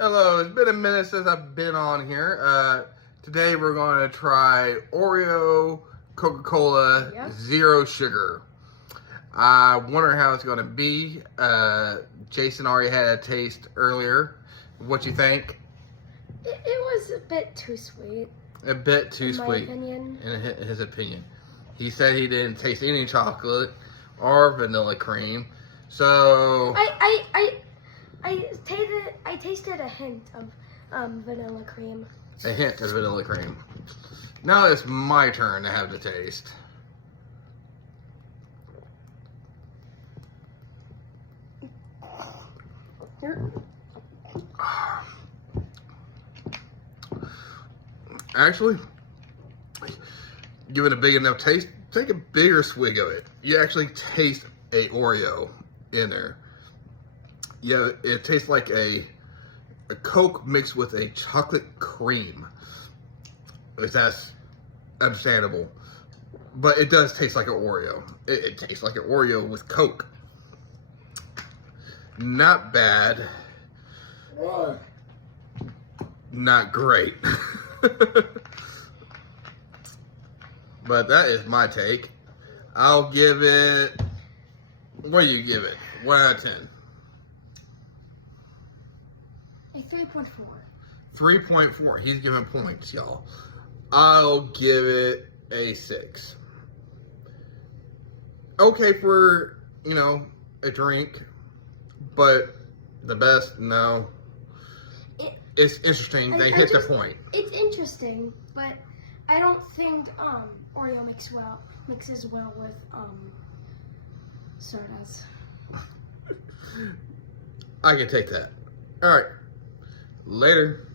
Hello, it's been a minute since I've been on here. Today we're going to try Oreo Coca-Cola Zero Sugar. I wonder how it's going to be. Jason already had a taste earlier. What you think? It was a bit too sweet. A bit too sweet, opinion. in his opinion. He said he didn't taste any chocolate or vanilla cream. So I tasted a hint of vanilla cream. A hint of vanilla cream. Now it's my turn to have the taste. Actually, give it a big enough taste. Take a bigger swig of it. You actually taste a Oreo in there. Yeah, it tastes like a Coke mixed with a chocolate cream. If that's understandable. But it does taste like an Oreo. It tastes like an Oreo with Coke. Not bad. Not great. But that is my take. I'll give it... What do you give it? 1 out of 10. A 3.4. 3.4. He's giving points, y'all. I'll give it a 6. Okay for, a drink. But the best, no. It's interesting. They hit the point. It's interesting, but I don't think Oreo mixes well with sodas. I can take that. All right. Later.